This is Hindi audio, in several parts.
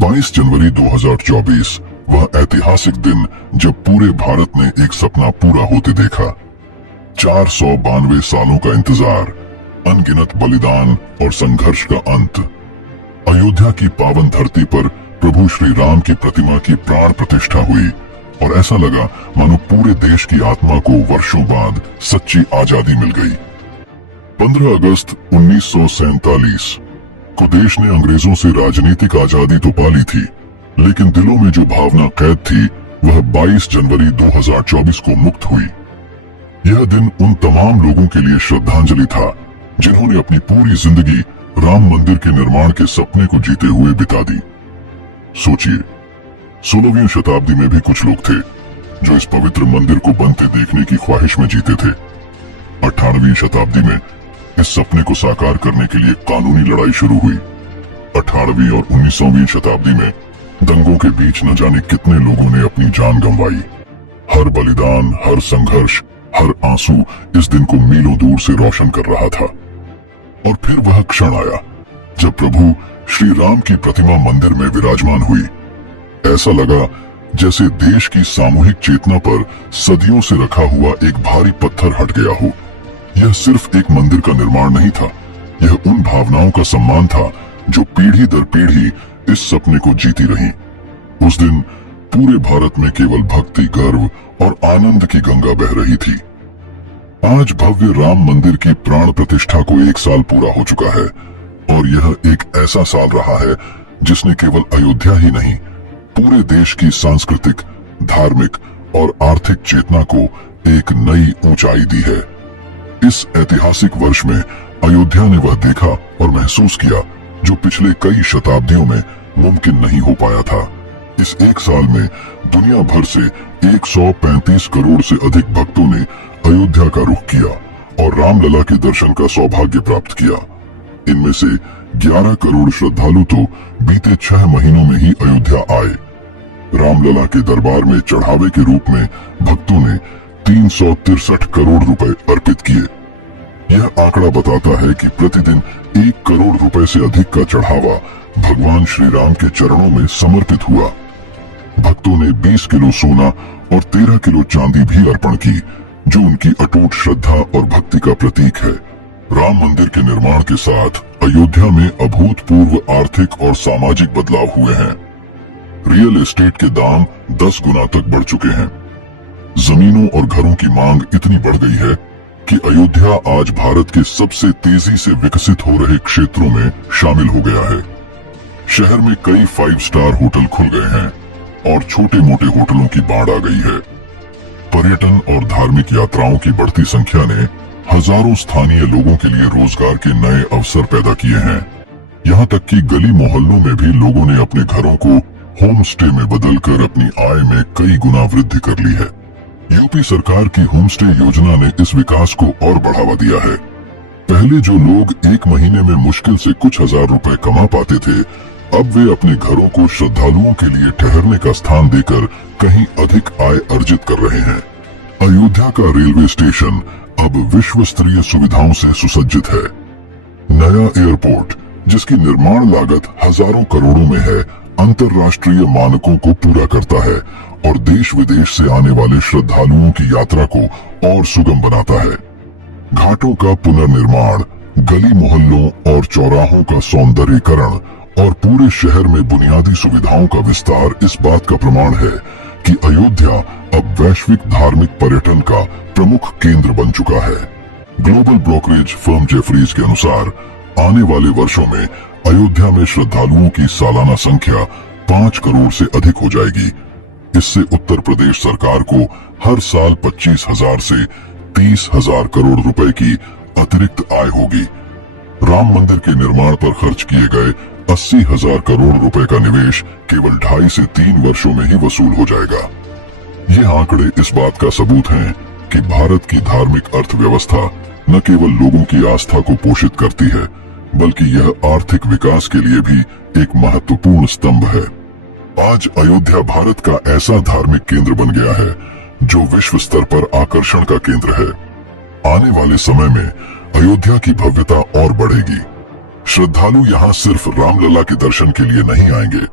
22 जनवरी 2024 वह ऐतिहासिक दिन जब पूरे भारत ने एक सपना पूरा होते देखा। 492 सालों का इंतजार, अनगिनत बलिदान और संघर्ष का अंत। अयोध्या की पावन धरती पर प्रभु श्री राम की प्रतिमा की प्राण प्रतिष्ठा हुई और ऐसा लगा मानो पूरे देश की आत्मा को वर्षों बाद सच्ची आजादी मिल गई। 15 अगस्त 1947 को देश ने अंग्रेजों से राजनीतिक आजादी तो पा ली थी, लेकिन दिलों में जो भावना कैद थी वह 22 जनवरी 2024 को मुक्त हुई। यह दिन उन तमाम लोगों के लिए श्रद्धांजलि था जिन्होंने अपनी पूरी जिंदगी राम मंदिर के निर्माण के सपने को जीते हुए बिता दी। सोचिए, 16वीं शताब्दी में भी कुछ लोग थे जो इस पवित्र मंदिर को बनते देखने की ख्वाहिश में जीते थे। 18वीं शताब्दी में इस सपने को साकार करने के लिए कानूनी लड़ाई शुरू हुई। 18वीं और 19वीं शताब्दी में दंगों के बीच न जाने कितने लोगों ने अपनी जान गंवाई। हर बलिदान, हर संघर्ष, हर आंसू इस दिन को मीलों दूर से रोशन कर रहा था। और फिर वह क्षण आया जब प्रभु श्री राम की प्रतिमा मंदिर में विराजमान हुई। ऐसा लगा जैसे देश की सामूहिक चेतना पर सदियों से रखा हुआ एक भारी पत्थर हट गया हो। यह सिर्फ एक मंदिर का निर्माण नहीं था, यह उन भावनाओं का सम्मान था जो पीढ़ी दर पीढ़ी इस सपने को जीती रही। उस दिन पूरे भारत में केवल भक्ति, गर्व और आनंद की गंगा बह रही थी। आज भव्य राम मंदिर की प्राण प्रतिष्ठा को 1 साल पूरा हो चुका है और यह एक ऐसा साल रहा है जिसने केवल अयोध्या ही नहीं, पूरे देश की सांस्कृतिक, धार्मिक और आर्थिक चेतना को एक नई ऊंचाई दी है। इस ऐतिहासिक वर्ष में अयोध्या ने वह देखा और महसूस किया जो पिछले कई शताब्दियों में मुमकिन नहीं हो पाया था। इस 1 साल में दुनिया भर से 135 करोड़ से अधिक भक्तों ने अयोध्या का रुख किया और रामलला के दर्शन का सौभाग्य प्राप्त किया। इनमें से 11 करोड़ श्रद्धालु तो बीते 6 महीनों में ही अयोध्या आए। रामलला के दरबार में चढ़ावे के रूप में भक्तों ने 363 करोड़ रुपए अर्पित किए। यह आंकड़ा बताता है कि प्रतिदिन 1 करोड़ रुपए से अधिक का चढ़ावा भगवान श्री राम के चरणों में समर्पित हुआ। भक्तों ने 20 किलो सोना और 13 किलो चांदी भी अर्पण की, जो उनकी अटूट श्रद्धा और भक्ति का प्रतीक है। राम मंदिर के निर्माण के साथ अयोध्या में अभूतपूर्व आर्थिक और सामाजिक बदलाव हुए हैं। रियल एस्टेट के दाम 10 गुना तक बढ़ चुके हैं। जमीनों और घरों की मांग इतनी बढ़ गई है कि अयोध्या आज भारत के सबसे तेजी से विकसित हो रहे क्षेत्रों में शामिल हो गया है। शहर में कई 5 स्टार होटल खुल गए हैं और छोटे मोटे होटलों की बाढ़ आ गई है। पर्यटन और धार्मिक यात्राओं की बढ़ती संख्या ने हजारों स्थानीय लोगों के लिए रोजगार के नए अवसर पैदा किए हैं। यहाँ तक कि गली मोहल्लों में भी लोगों ने अपने घरों को होम स्टे में बदलकर अपनी आय में कई गुना वृद्धि कर ली है। यूपी सरकार की होम स्टे योजना ने इस विकास को और बढ़ावा दिया है। पहले जो लोग 1 महीने में मुश्किल से कुछ हजार रुपए कमा पाते थे, अब वे अपने घरों को श्रद्धालुओं के लिए ठहरने का स्थान देकर कहीं अधिक आय अर्जित कर रहे हैं। अयोध्या का रेलवे स्टेशन अब विश्व स्तरीय सुविधाओं से सुसज्जित है। नया एयरपोर्ट, जिसकी निर्माण लागत हजारों करोड़ों में है, अंतर्राष्ट्रीय मानकों को पूरा करता है और देश विदेश से आने वाले श्रद्धालुओं की यात्रा को और सुगम बनाता है। घाटों का पुनर्निर्माण, गली मोहल्लों और चौराहों का सौंदर्यीकरण और पूरे शहर में बुनियादी सुविधाओं का विस्तार इस बात का प्रमाण है कि अयोध्या अब वैश्विक धार्मिक पर्यटन का प्रमुख केंद्र बन चुका है। ग्लोबल ब्रोकरेज फर्म जेफरीज के अनुसार आने वाले वर्षों में अयोध्या में श्रद्धालुओं की सालाना संख्या 5 करोड़ से अधिक हो जाएगी। इससे उत्तर प्रदेश सरकार को हर साल 25,000 से 30,000 करोड़ रुपए की अतिरिक्त आय होगी। राम मंदिर के निर्माण पर खर्च किए गए 80,000 करोड़ रुपए का निवेश केवल 2.5 से 3 वर्षों में ही वसूल हो जाएगा। ये आंकड़े इस बात का सबूत हैं कि भारत की धार्मिक अर्थव्यवस्था न केवल लोगों की आस्था को पोषित करती है, बल्कि यह आर्थिक विकास के लिए भी एक महत्वपूर्ण स्तंभ है। आज अयोध्या भारत का ऐसा धार्मिक केंद्र बन गया है जो विश्व स्तर पर आकर्षण का केंद्र है। आने वाले समय में अयोध्या की भव्यता और बढ़ेगी। श्रद्धालु यहाँ सिर्फ रामलला के दर्शन के लिए नहीं आएंगे,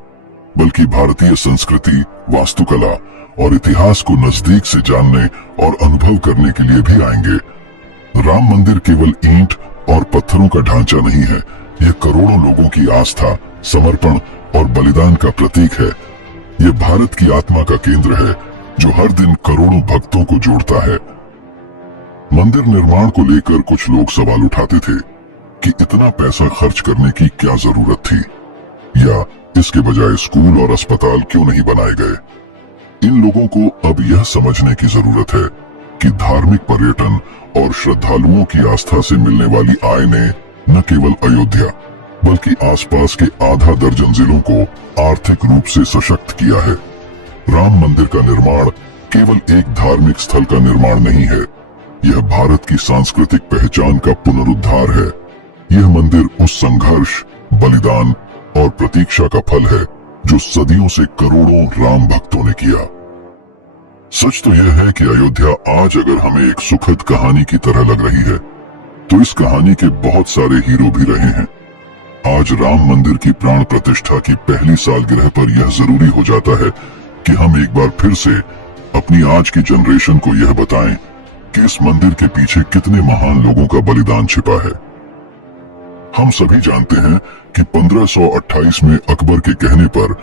बल्कि भारतीय संस्कृति, वास्तुकला और इतिहास को नजदीक से जानने और अनुभव करने के लिए भी आएंगे। राम मंदिर केवल ईंट और पत्थरों का ढांचा नहीं है, यह करोड़ों लोगों की आस्था, समर्पण और बलिदान का प्रतीक है। यह भारत की आत्मा का केंद्र है जो हर दिन करोड़ों भक्तों को जोड़ता है। मंदिर निर्माण को लेकर कुछ लोग सवाल उठाते थे कि इतना पैसा खर्च करने की क्या जरूरत थी, या इसके बजाय स्कूल और अस्पताल क्यों नहीं बनाए गए। इन लोगों को अब यह समझने की जरूरत है कि धार्मिक पर्यटन और श्रद्धालुओं की आस्था से मिलने वाली आय ने न केवल अयोध्या बल्कि आसपास के आधा दर्जन जिलों को आर्थिक रूप से सशक्त किया है। राम मंदिर का निर्माण केवल एक धार्मिक स्थल का निर्माण नहीं है, यह भारत की सांस्कृतिक पहचान का पुनरुद्धार है। यह मंदिर उस संघर्ष, बलिदान और प्रतीक्षा का फल है जो सदियों से करोड़ों राम भक्तों ने किया। सच तो यह है कि अयोध्या आज अगर हमें एक सुखद कहानी की तरह लग रही है, तो इस कहानी के बहुत सारे हीरो भी रहे हैं। आज राम मंदिर की प्राण प्रतिष्ठा की पहली सालगिरह पर यह जरूरी हो जाता है कि हम एक बार फिर से अपनी आज की जनरेशन को यह बताएं कि इस मंदिर के पीछे कितने महान लोगों का बलिदान छिपा है। हम सभी जानते हैं कि 1528 में अकबर के कहने पर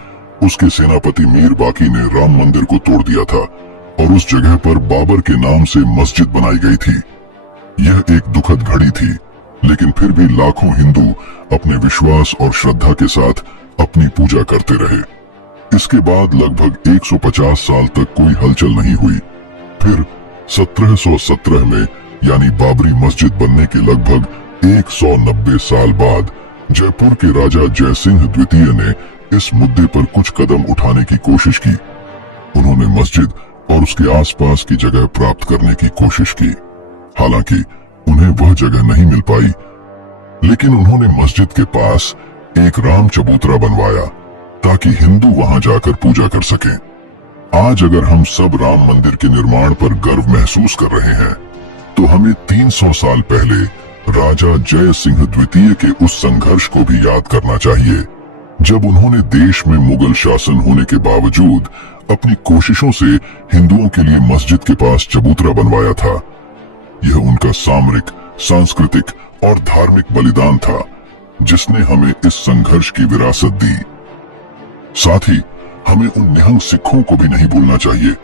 उसके सेनापति मीर बाकी ने राम मंदिर को तोड़ दिया था और उस जगह पर बाबर के नाम से मस्जिद बनाई गई थी। यह एक दुखद घड़ी थी, लेकिन फिर भी लाखों हिंदू अपने विश्वास और श्रद्धा के साथ अपनी पूजा करते रहे। इसके बाद लगभग 150 साल तक कोई हलचल नहीं हुई। फिर 1717 में यानी बाबरी मस्जिद बनने के लगभग 190 साल बाद जयपुर के राजा जयसिंह द्वितीय ने इस मुद्दे पर कुछ कदम उठाने की कोशिश की। उन्होंने मस्जिद और उसके आसपास की जगह प्राप्त करने की कोशिश की। हालांकि उन्हें वह जगह नहीं मिल पाई, लेकिन उन्होंने मस्जिद के पास एक राम चबूतरा बनवाया ताकि हिंदू वहां जाकर पूजा कर सकें। आज अगर हम सब राम मंदिर के निर्माण पर गर्व महसूस कर रहे हैं, तो हमें 300 साल पहले राजा जय सिंह द्वितीय के उस संघर्ष को भी याद करना चाहिए, जब उन्होंने देश में मुगल शासन होने के बावजूद अपनी कोशिशों से हिंदुओं के लिए मस्जिद के पास चबूतरा बनवाया था। यह उनका सामरिक, सांस्कृतिक और धार्मिक बलिदान था, जिसने हमें इस संघर्ष की विरासत दी। साथ ही हमें उन निहंग सिखों को भी नहीं भूलना चाहिए,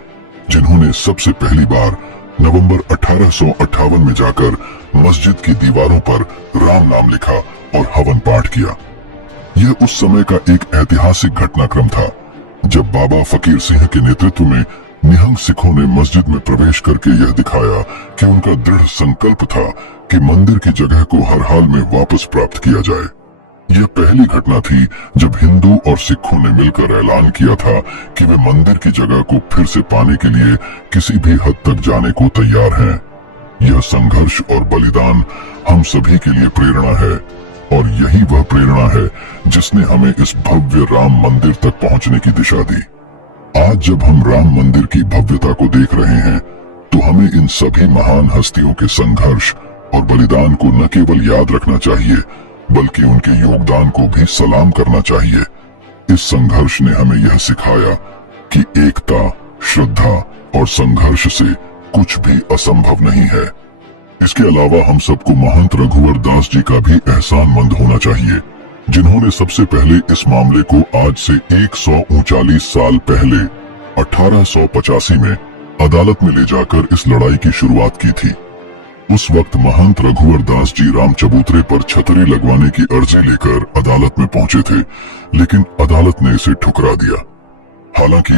जिन्होंने सबसे पहली बार नवंबर 1858 में जाकर मस्जिद की दीवारों पर राम नाम लिखा और हवन पाठ किया। यह उस समय का एक ऐतिहासिक घटनाक्रम था, जब बाबा फकीर सिंह के नेतृत्व में निहंग सिखों ने मस्जिद में प्रवेश करके यह दिखाया कि उनका दृढ़ संकल्प था कि मंदिर की जगह को हर हाल में वापस प्राप्त किया जाए। यह पहली घटना थी जब हिंदू और सिखों ने मिलकर ऐलान किया था कि वे मंदिर की जगह को फिर से पाने के लिए किसी भी हद तक जाने को तैयार हैं। यह संघर्ष और बलिदान हम सभी के लिए प्रेरणा है, और यही वह प्रेरणा है जिसने हमें इस भव्य राम मंदिर तक पहुंचने की दिशा दी। आज जब हम राम मंदिर की भव्यता को देख रहे हैं, तो हमें इन सभी महान हस्तियों के संघर्ष और बलिदान को न केवल याद रखना चाहिए, बल्कि उनके योगदान को भी सलाम करना चाहिए। इस संघर्ष ने हमें यह सिखाया कि एकता, श्रद्धा और संघर्ष से कुछ भी असंभव नहीं है। इसके अलावा हम सबको महंत रघुवर दास जी का भी एहसानमंद होना चाहिए, जिन्होंने सबसे पहले इस मामले को आज से 139 साल पहले 1885 में अदालत में ले जाकर इस लड़ाई की शुरुआत की थी। उस वक्त महंत रघुवर दास जी राम चबूतरे पर छतरी लगवाने की अर्जी लेकर अदालत में पहुंचे थे, लेकिन अदालत ने इसे ठुकरा दिया। हालांकि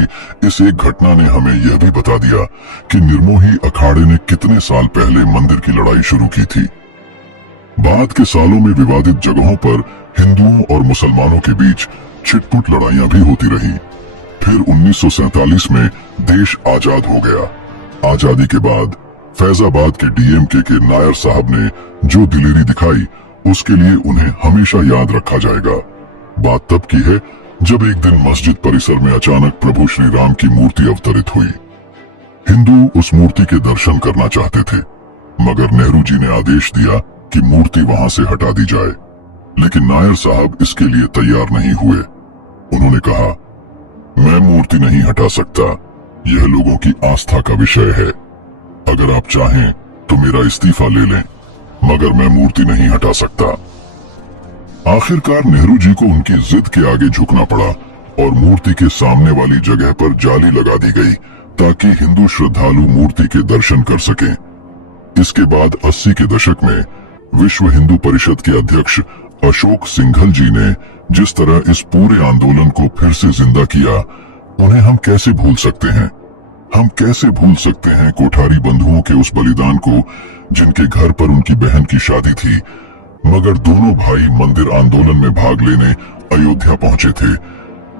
इस एक घटना ने हमें यह भी बता दिया कि निर्मोही अखाड़े ने कितने साल पहले मंदिर की लड़ाई शुरू की थी। बाद के सालों में विवादित जगहों पर हिंदुओं और मुसलमानों के बीच छिटपुट लड़ाइयां भी होती रही। फिर 1947 में देश आजाद हो गया। आजादी के बाद फैजाबाद के डीएमके के नायर साहब ने जो दिलेरी दिखाई, उसके लिए उन्हें हमेशा याद रखा जाएगा। बात तब की है जब एक दिन मस्जिद परिसर में अचानक प्रभु श्री राम की मूर्ति अवतरित हुई। हिंदू उस मूर्ति के दर्शन करना चाहते थे, मगर नेहरू जी ने आदेश दिया कि मूर्ति वहां से हटा दी जाए, लेकिन नायर साहब इसके लिए तैयार नहीं हुए। उन्होंने कहा मूर्ति नहीं हटा सकता। यह लोगों की आस्था का विषय है। अगर आप चाहें तो मेरा इस्तीफा ले लें, मगर मैं मूर्ति नहीं हटा सकता। आखिरकार नेहरू जी को उनकी जिद के आगे झुकना पड़ा और मूर्ति के सामने वाली जगह पर जाली लगा दी गई ताकि हिंदू श्रद्धालु मूर्ति के दर्शन कर सकें। इसके बाद 80 के दशक में विश्व हिंदू परिषद के अध्यक्ष अशोक सिंघल जी ने जिस तरह इस पूरे आंदोलन को फिर से जिंदा किया, उन्हें हम कैसे भूल सकते हैं। हम कैसे भूल सकते हैं कोठारी बंधुओं के उस बलिदान को, जिनके घर पर उनकी बहन की शादी थी, मगर दोनों भाई मंदिर आंदोलन में भाग लेने अयोध्या पहुंचे थे।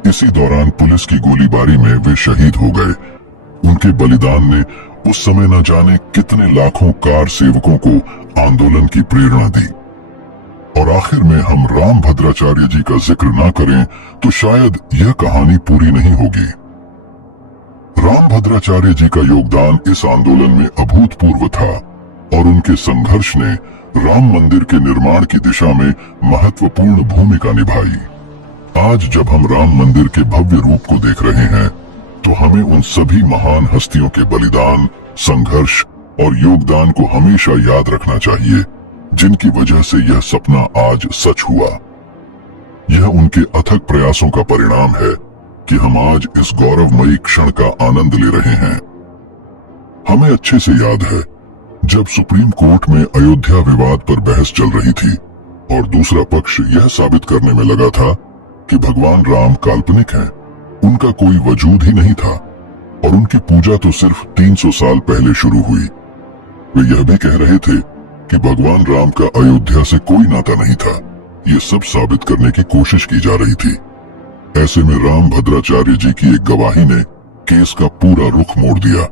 इसी दौरान पुलिस की गोलीबारी में वे शहीद हो गए। उनके बलिदान ने उस समय न जाने कितने लाखों कार सेवकों को आंदोलन की प्रेरणा दी। और आखिर में हम राम भद्राचार्य जी का जिक्र ना करें तो शायद यह कहानी पूरी नहीं होगी। राम भद्राचार्य जी का योगदान इस आंदोलन में अभूतपूर्व था और उनके संघर्ष ने राम मंदिर के निर्माण की दिशा में महत्वपूर्ण भूमिका निभाई। आज जब हम राम मंदिर के भव्य रूप को देख रहे हैं तो हमें उन सभी महान हस्तियों के बलिदान, संघर्ष और योगदान को हमेशा याद रखना चाहिए, जिनकी वजह से यह सपना आज सच हुआ। यह उनके अथक प्रयासों का परिणाम है कि हम आज इस गौरवमयी क्षण का आनंद ले रहे हैं। हमें अच्छे से याद है जब सुप्रीम कोर्ट में अयोध्या विवाद पर बहस चल रही थी और दूसरा पक्ष यह साबित करने में लगा था कि भगवान राम काल्पनिक हैं, उनका कोई वजूद ही नहीं था और उनकी पूजा तो सिर्फ 300 साल पहले शुरू हुई। वे यह भी कह रहे थे कि भगवान राम का अयोध्या से कोई नाता नहीं था। ये सब साबित करने की कोशिश की जा रही थी। ऐसे में राम भद्राचार्य जी की एक गवाही ने केस का पूरा रुख मोड़ दिया।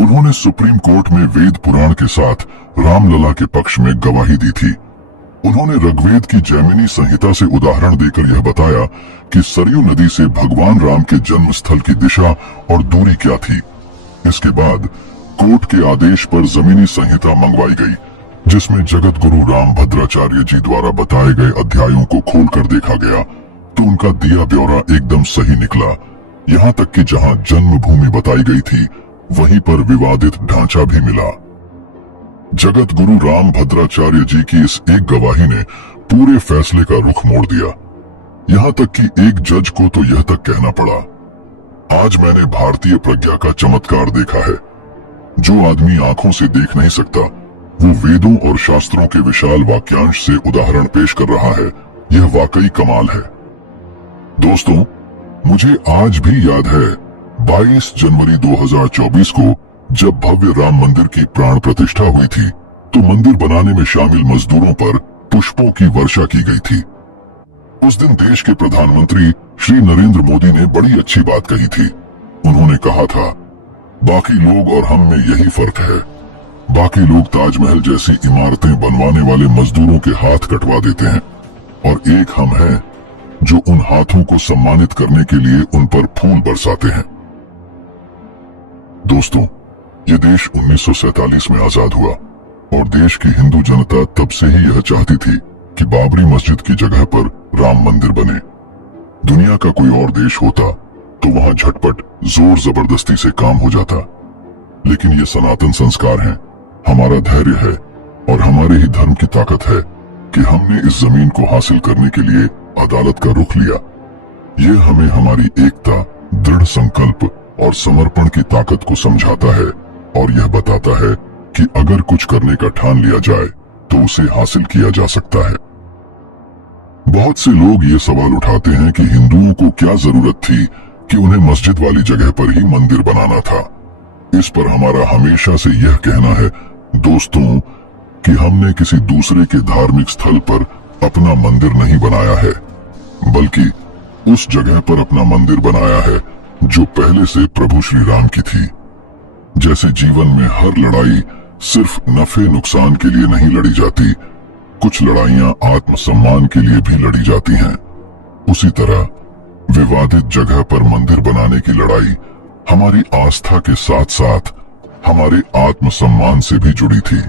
उन्होंने सुप्रीम कोर्ट में वेद पुराण के साथ रामलला के पक्ष में गवाही दी थी। उन्होंने ऋग्वेद की जैमिनी संहिता से उदाहरण देकर यह बताया कि सरयू नदी से भगवान राम के जन्म स्थल की दिशा और दूरी क्या थी। इसके बाद कोर्ट के आदेश पर जमीनी संहिता मंगवाई गई, जिसमें जगत गुरु राम भद्राचार्य जी द्वारा बताए गए अध्यायों को खोलकर देखा गया तो उनका दिया ब्यौरा एकदम सही निकला। यहाँ तक कि जहाँ जन्मभूमि बताई गई थी वहीं पर विवादित ढांचा भी मिला। जगत गुरु राम भद्राचार्य जी की इस एक गवाही ने पूरे फैसले का रुख मोड़ दिया। यहाँ तक कि एक जज को तो यह तक कहना पड़ा, आज मैंने भारतीय प्रज्ञा का चमत्कार देखा है। जो आदमी आंखों से देख नहीं सकता वो वेदों और शास्त्रों के विशाल वाक्यांश से उदाहरण पेश कर रहा है। यह वाकई कमाल है। दोस्तों, मुझे आज भी याद है 22 जनवरी 2024 को जब भव्य राम मंदिर की प्राण प्रतिष्ठा हुई थी तो मंदिर बनाने में शामिल मजदूरों पर पुष्पों की वर्षा की गई थी। उस दिन देश के प्रधानमंत्री श्री नरेंद्र मोदी ने बड़ी अच्छी बात कही थी। उन्होंने कहा था, बाकी लोग और हम में यही फर्क है। बाकी लोग ताजमहल जैसी इमारतें बनवाने वाले मजदूरों के हाथ कटवा देते हैं और एक हम हैं जो उन हाथों को सम्मानित करने के लिए उन पर फूल बरसाते हैं। दोस्तों, ये देश 1947 में आजाद हुआ और देश की हिंदू जनता तब से ही यह चाहती थी कि बाबरी मस्जिद की जगह पर राम मंदिर बने। दुनिया का कोई और देश होता तो वहां झटपट जोर जबरदस्ती से काम हो जाता, लेकिन ये सनातन संस्कार हैं, हमारा धैर्य है और हमारे ही धर्म की ताकत है कि हमने इस जमीन को हासिल करने के लिए अदालत का रुख लिया। ये हमें हमारी एकता, दृढ़ संकल्प और समर्पण की ताकत को समझाता है और यह बताता है कि अगर कुछ करने का ठान लिया जाए तो उसे हासिल किया जा सकता है। बहुत से लोग ये सवाल उठाते हैं कि हिंदुओं को क्या जरूरत थी कि उन्हें मस्जिद वाली जगह पर ही मंदिर बनाना था। इस पर हमारा हमेशा से यह कहना है दोस्तों कि हमने किसी दूसरे के धार्मिक स्थल पर अपना मंदिर नहीं बनाया है, बल्कि उस जगह पर अपना मंदिर बनाया है जो पहले से प्रभु श्री राम की थी। जैसे जीवन में हर लड़ाई सिर्फ नफे नुकसान के लिए नहीं लड़ी जाती, कुछ लड़ाइयां आत्मसम्मान के लिए भी लड़ी जाती हैं। उसी तरह विवादित जगह पर मंदिर बनाने की लड़ाई हमारी आस्था के साथ साथ हमारे आत्मसम्मान से भी जुड़ी थी।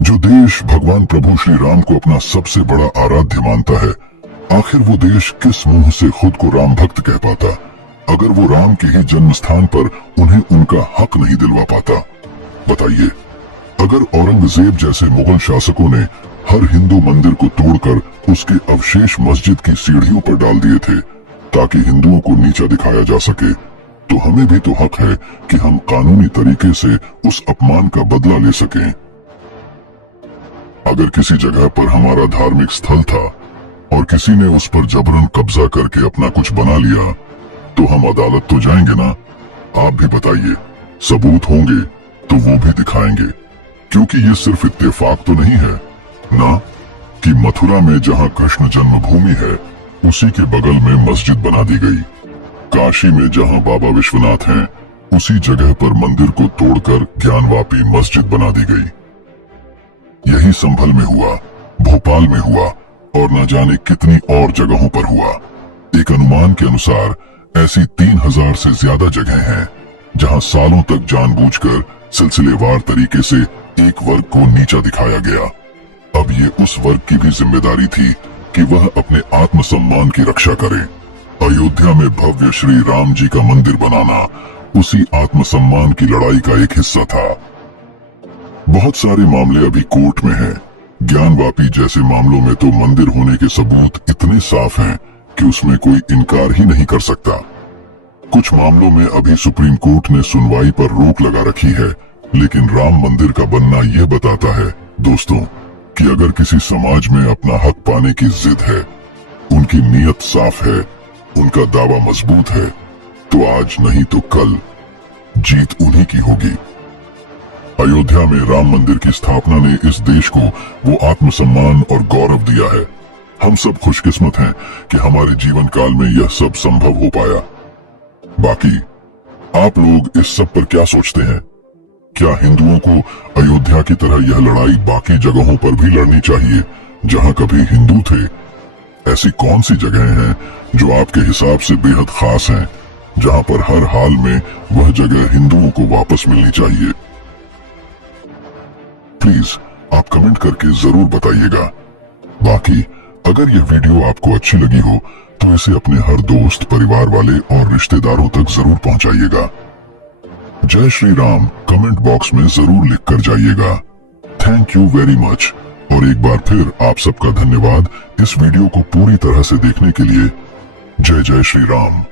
जो देश भगवान प्रभु श्री राम को अपना सबसे बड़ा आराध्य मानता है, आखिर वो देश किस मुंह से खुद को राम भक्त कह पाता। अगर वो राम के ही जन्म स्थान पर उन्हें उनका हक नहीं दिलवा पाता? बताइए, अगर औरंगजेब जैसे मुगल शासकों ने हर हिंदू मंदिर को तोड़कर उसके अवशेष मस्जिद की सीढ़ियों पर डाल दिए थे ताकि हिंदुओं को नीचा दिखाया जा सके, तो हमें भी तो हक है कि हम कानूनी तरीके से उस अपमान का बदला ले सकें। अगर किसी जगह पर हमारा धार्मिक स्थल था और किसी ने उस पर जबरन कब्जा करके अपना कुछ बना लिया, तो हम अदालत तो जाएंगे ना? आप भी बताइए, सबूत होंगे तो वो भी दिखाएंगे, क्योंकि ये सिर्फ इत्तेफाक तो नहीं है ना कि मथुरा में जहां कृष्ण जन्मभूमि है उसी के बगल में मस्जिद बना दी गई। काशी में जहां बाबा विश्वनाथ हैं उसी जगह पर मंदिर को तोड़कर ज्ञानवापी मस्जिद बना दी गई। यही संभल में हुआ, भोपाल में हुआ और न जाने कितनी और जगहों पर हुआ। एक अनुमान के अनुसार ऐसी 3000 से ज्यादा जगह हैं जहां सालों तक जानबूझकर सिलसिलेवार तरीके से एक वर्ग को नीचा दिखाया गया। अब ये उस वर्ग की भी जिम्मेदारी थी कि वह अपने आत्मसम्मान की रक्षा करे। अयोध्या में भव्य श्री राम जी का मंदिर बनाना उसी आत्मसम्मान की लड़ाई का एक हिस्सा था। बहुत सारे मामले अभी कोर्ट में हैं। ज्ञानवापी जैसे मामलों में तो मंदिर होने के सबूत इतने साफ हैं कि उसमें कोई इनकार ही नहीं कर सकता। कुछ मामलों में अभी सुप्रीम कोर्ट ने सुनवाई पर रोक लगा रखी है, लेकिन राम मंदिर का बनना यह बताता है दोस्तों कि अगर किसी समाज में अपना हक पाने की जिद है, उनकी नीयत साफ है, उनका दावा मजबूत है, तो आज नहीं तो कल जीत उन्हीं की होगी। अयोध्या में राम मंदिर की स्थापना ने इस देश को वो आत्मसम्मान और गौरव दिया है। हम सब खुशकिस्मत हैं कि हमारे जीवन काल में यह सब संभव हो पाया। बाकी आप लोग इस सब पर क्या सोचते हैं? क्या हिंदुओं को अयोध्या की तरह यह लड़ाई बाकी जगहों पर भी लड़नी चाहिए जहां कभी हिंदू थे? ऐसी कौन सी जगहें हैं जो आपके हिसाब से बेहद खास हैं, जहां पर हर हाल में वह जगह हिंदुओं को वापस मिलनी चाहिए? प्लीज आप कमेंट करके जरूर बताइएगा। बाकी अगर यह वीडियो आपको अच्छी लगी हो तो इसे अपने हर दोस्त, परिवार वाले और रिश्तेदारों तक जरूर पहुंचाइएगा। जय श्री राम कमेंट बॉक्स में जरूर लिख कर जाइएगा। Thank you very much. और एक बार फिर आप सबका धन्यवाद इस वीडियो को पूरी तरह से देखने के लिए। जय जय श्री राम।